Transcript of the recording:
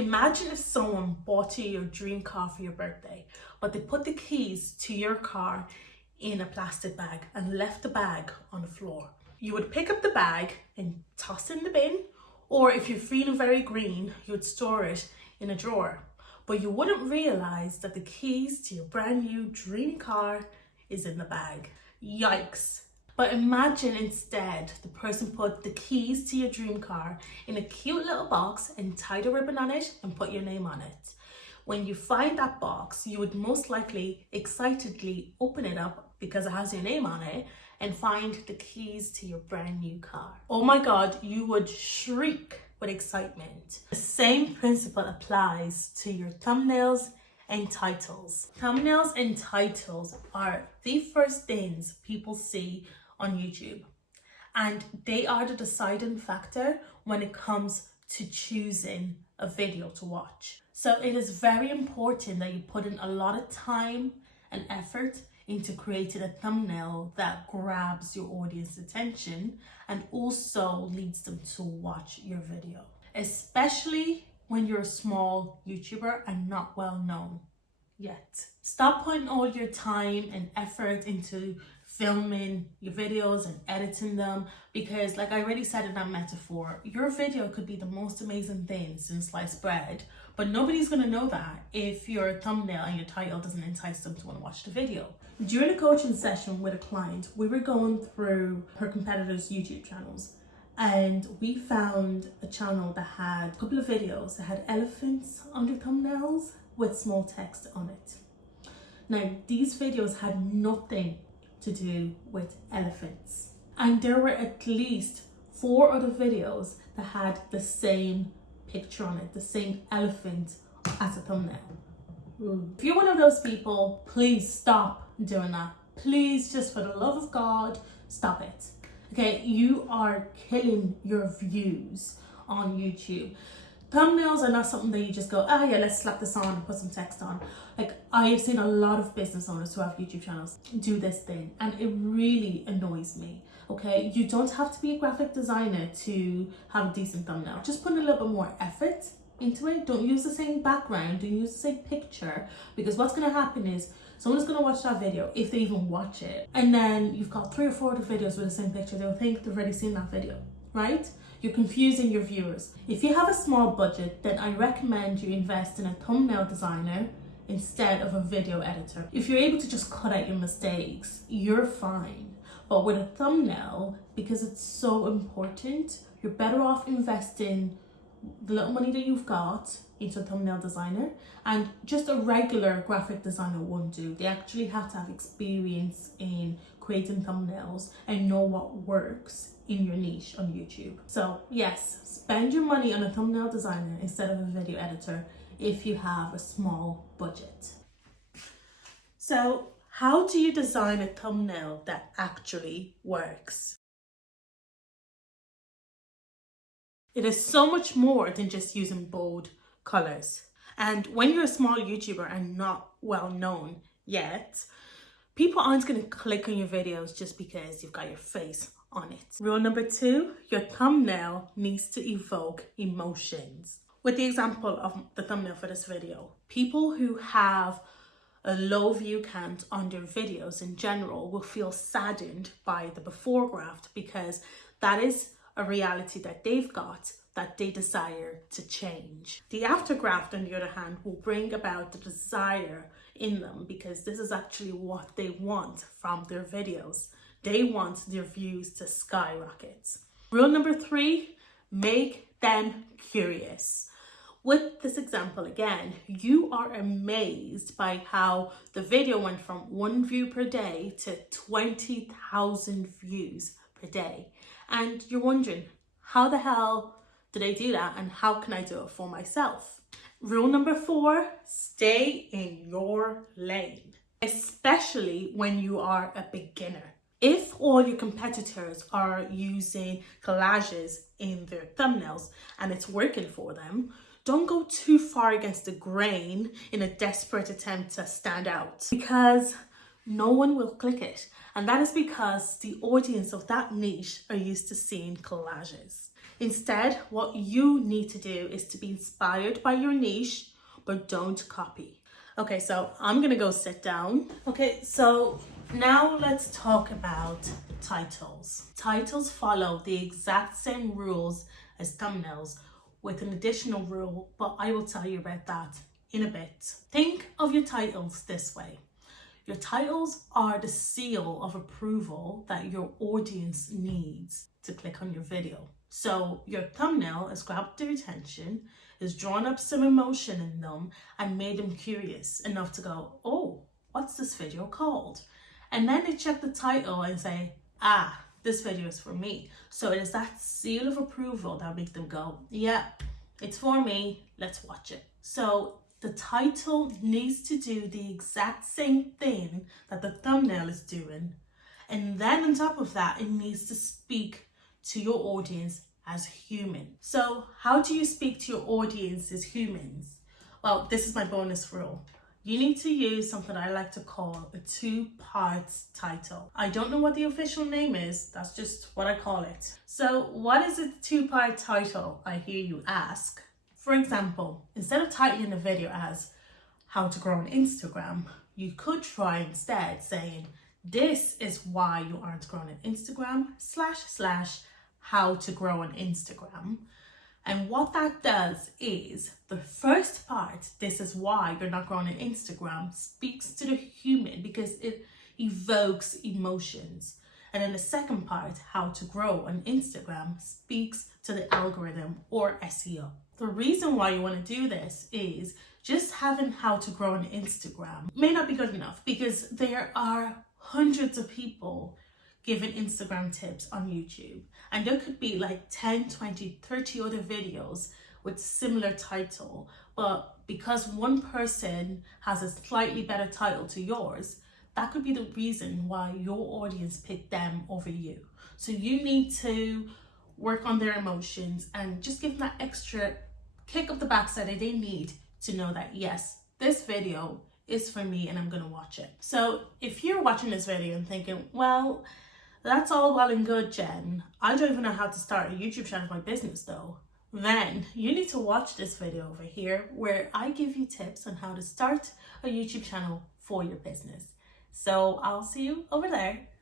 Imagine if someone bought you your dream car for your birthday, but they put the keys to your car in a plastic bag and left the bag on the floor. You would pick up the bag and toss it in the bin, or if you're feeling very green, you would store it in a drawer. But you wouldn't realize that the keys to your brand new dream car is in the bag. Yikes. But imagine instead the person put the keys to your dream car in a cute little box and tied a ribbon on it and put your name on it. When you find that box, you would most likely excitedly open it up because it has your name on it and find the keys to your brand new car. Oh my God, you would shriek with excitement. The same principle applies to your thumbnails and titles. Thumbnails and titles are the first things people see on YouTube, and they are the deciding factor when it comes to choosing a video to watch. So it is very important that you put in a lot of time and effort into creating a thumbnail that grabs your audience attention and also leads them to watch your video, especially when you're a small YouTuber and not well known yet. Stop putting all your time and effort into filming your videos and editing them, because like I already said in that metaphor, your video could be the most amazing thing since sliced bread, but nobody's gonna know that if your thumbnail and your title doesn't entice them to want to watch the video. During a coaching session with a client, we were going through her competitors' YouTube channels, and we found a channel that had a couple of videos that had elephants on their thumbnails with small text on it. Now, these videos had nothing to do with elephants, and there were at least 4 other videos that had the same picture on it, the same elephant as a thumbnail. If you're one of those people, please stop doing that. Please, just for the love of God, stop it. Okay, you are killing your views on YouTube. Thumbnails are not something that you just go, oh yeah, let's slap this on and put some text on. Like, I have seen a lot of business owners who have YouTube channels do this thing, and it really annoys me. Okay, you don't have to be a graphic designer to have a decent thumbnail. Just put a little bit more effort into it. Don't use the same background, don't use the same picture, because what's going to happen is someone's going to watch that video, if they even watch it, and then you've got 3 or 4 other videos with the same picture. They'll think they've already seen that video, right? You're confusing your viewers. If you have a small budget, then I recommend you invest in a thumbnail designer instead of a video editor. If you're able to just cut out your mistakes, you're fine. But with a thumbnail, because it's so important, you're better off investing the little money that you've got into a thumbnail designer, and just a regular graphic designer won't do. They actually have to have experience in creating thumbnails and know what works in your niche on YouTube. So yes, spend your money on a thumbnail designer instead of a video editor if you have a small budget. So how do you design a thumbnail that actually works? It is so much more than just using bold colors. And when you're a small YouTuber and not well known yet, people aren't going to click on your videos just because you've got your face on it. Rule number 2, your thumbnail needs to evoke emotions. With the example of the thumbnail for this video, people who have a low view count on their videos in general will feel saddened by the before graph, because that is a reality that they've got that they desire to change. The after graph, on the other hand, will bring about the desire in them, because this is actually what they want from their videos. They want their views to skyrocket. Rule number 3, make them curious. With this example again, you are amazed by how the video went from 1 view per day to 20,000 views per day. And you're wondering, how the hell did I do that, and how can I do it for myself? Rule number 4, stay in your lane, especially when you are a beginner. If all your competitors are using collages in their thumbnails and it's working for them, don't go too far against the grain in a desperate attempt to stand out, because no one will click it. And that is because the audience of that niche are used to seeing collages. Instead, what you need to do is to be inspired by your niche, but don't copy. Okay, so I'm gonna go sit down. Okay, so now let's talk about titles. Titles follow the exact same rules as thumbnails with an additional rule, but I will tell you about that in a bit. Think of your titles this way. Your titles are the seal of approval that your audience needs to click on your video. So your thumbnail has grabbed their attention, has drawn up some emotion in them and made them curious enough to go, oh, what's this video called? And then they check the title and say, ah, this video is for me. So it is that seal of approval that makes them go, yeah, it's for me, let's watch it. So the title needs to do the exact same thing that the thumbnail is doing. And then on top of that, it needs to speak to your audience as human. So how do you speak to your audience as humans? Well, this is my bonus rule. You need to use something I like to call a 2-part title. I don't know what the official name is, that's just what I call it. So what is a 2-part title, I hear you ask? For example, instead of titling a video as how to grow on Instagram, you could try instead saying, this is why you aren't growing on Instagram, / how to grow on Instagram. And what that does is the first part, this is why you're not growing on Instagram, speaks to the human because it evokes emotions. And then the second part, how to grow on Instagram, speaks to the algorithm or SEO. The reason why you want to do this is just having how to grow on Instagram may not be good enough because there are hundreds of people giving Instagram tips on YouTube. And there could be like 10, 20, 30 other videos with similar title. But because one person has a slightly better title to yours, that could be the reason why your audience picked them over you. So you need to work on their emotions and just give them that extra kick of the backside that they need to know that, yes, this video is for me and I'm gonna watch it. So if you're watching this video and thinking, well, that's all well and good, Jen, I don't even know how to start a YouTube channel for my business though, then you need to watch this video over here where I give you tips on how to start a YouTube channel for your business. So I'll see you over there.